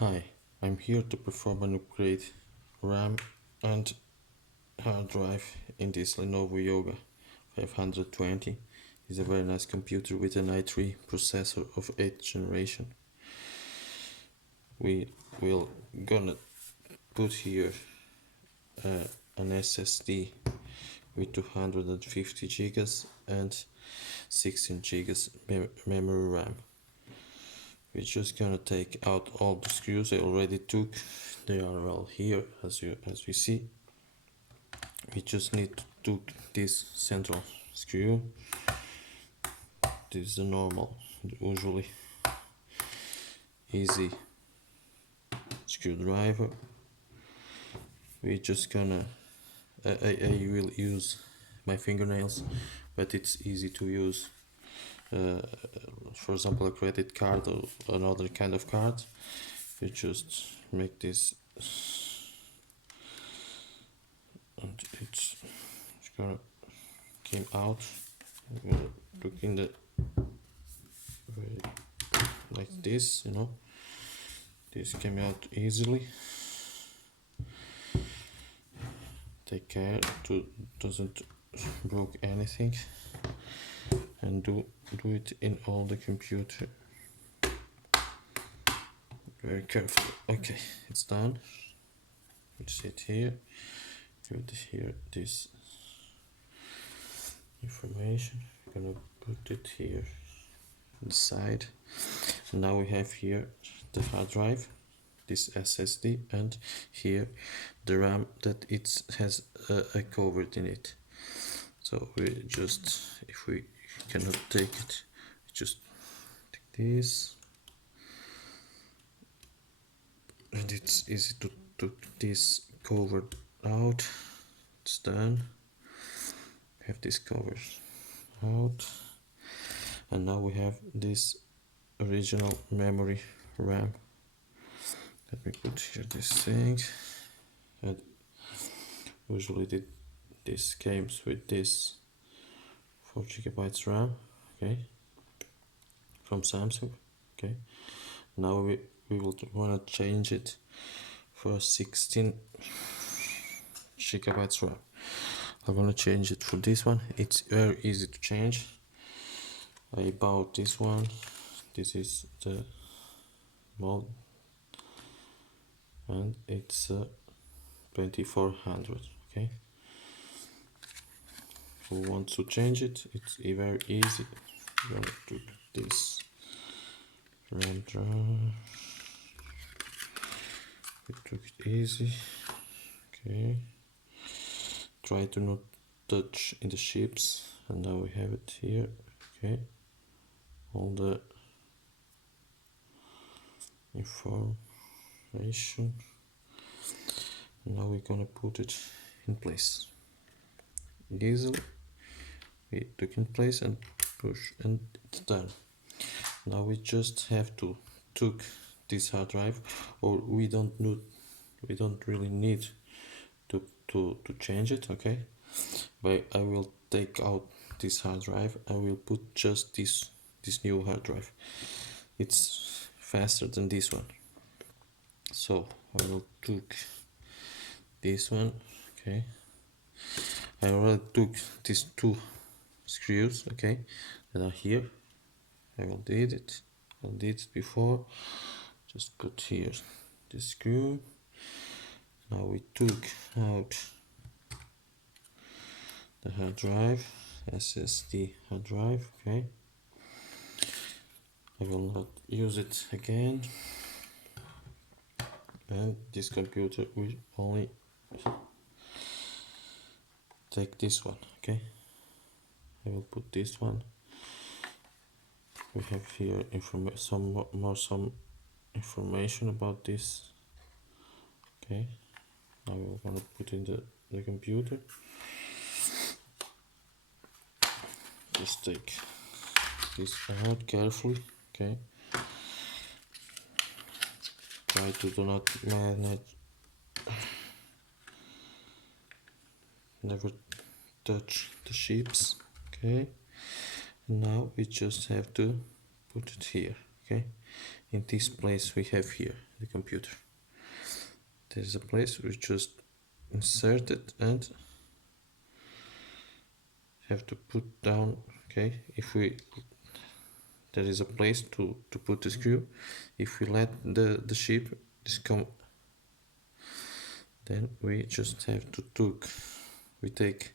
Hi, I'm here to perform an upgrade RAM and hard drive in this Lenovo YOGA 520. It's a very nice computer with an i3 processor of 8th generation. We will gonna put here an SSD with 250 gigas and 16 gigas memory RAM. We're just gonna take out all the screws I already took. They are all here as we see. We just need to take this central screw. This is a normal, usually easy screwdriver. We're just gonna I will use my fingernails, but it's easy to use. For example, a credit card or another kind of card. You just make this, and it's gonna came out. I'm gonna look in the like this, This came out easily. Take care to doesn't broke anything, and do it in all the computer very carefully. Okay, it's done. Let's sit here. Put here this information. I'm gonna put it here on the side. And now we have here the hard drive, this SSD, and here the RAM that it has a cover in it. So we just, if we cannot take it, just take this, and it's easy to take this cover out. It's done. Have this cover out, and now we have this original memory RAM. Let me put here this thing, and usually this comes with this 4 GB RAM, okay, from Samsung. Okay, now we will want to change it for 16 GB RAM. I'm gonna change it for this one. It's very easy to change. I bought this one. This is the model, and it's 2400. Okay, if we want to change it, it's very easy. I'm gonna do this RAM drive. We took it easy. Okay, try to not touch in the chips, and now we have it here. Okay, all the information. Now we're gonna put it in place easily. We took in place and push, and it's done. Now we just have to take this hard drive, or we don't really need to change it. Okay, but I will take out this hard drive. I will put just this new hard drive. It's faster than this one, so I will take this one. Okay, I already took these two screws, okay, that are here. I did it before. Just put here the screw. Now we took out the hard drive, SSD hard drive. Okay, I will not use it again, and this computer will only take this one. Okay, I will put this one. We have here some information about this. Okay, now we're gonna put in the computer. Just take this out carefully. Okay, try to do not never touch the chips. Okay, now we just have to put it here. Okay, in this place we have here the computer. There's a place we just insert it and have to put down. Okay, if we there is a place to put the screw. If we let the ship come, then we just have to we take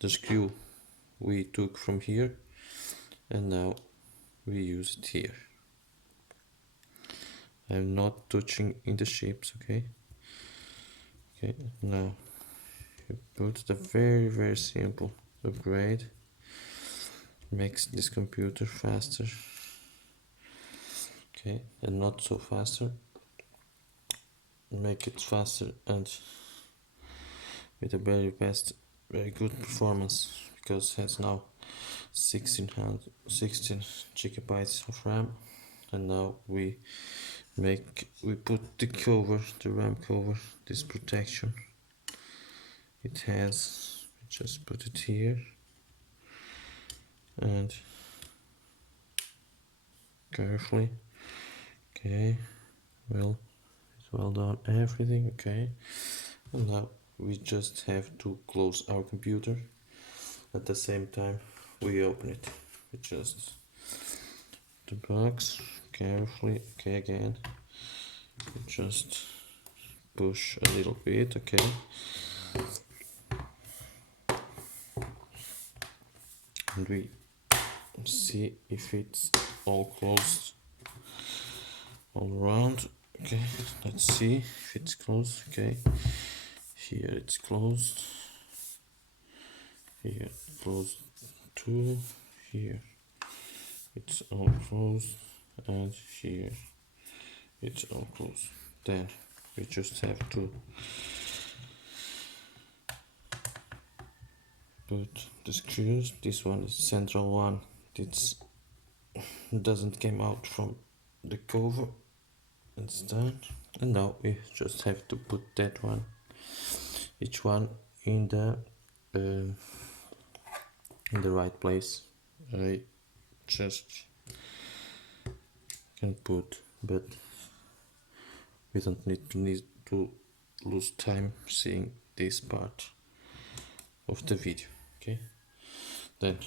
the screw we took from here and now we use it here. I'm not touching in the ships. Okay, now you put the very simple upgrade, makes this computer faster. Okay, and not so faster, make it faster and with a very good performance, because it has now 16 gigabytes of RAM. And now we put the cover, the RAM cover, this protection it has. We just put it here and carefully. Okay, well done everything. Okay, and now we just have to close our computer. At the same time we open it. We just the box carefully. Okay, again we just push a little bit. Okay, and we see if it's all closed all around. Okay, let's see if it's closed. Okay, here it's closed, here closed too, here it's all closed, and here it's all closed. Then we just have to put the screws. This one is central one, it doesn't came out from the cover. It's done, and now we just have to put that one, each one in the right place. I just can put, but we don't need to lose time seeing this part of the video. Okay, then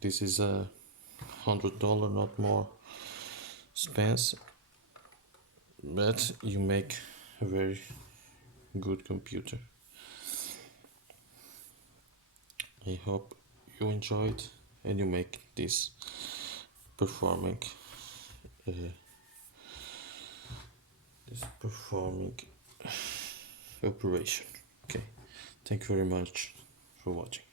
this is $100, not more expense, but you make a very good computer. I hope you enjoyed and you make this performing operation. Okay, thank you very much for watching.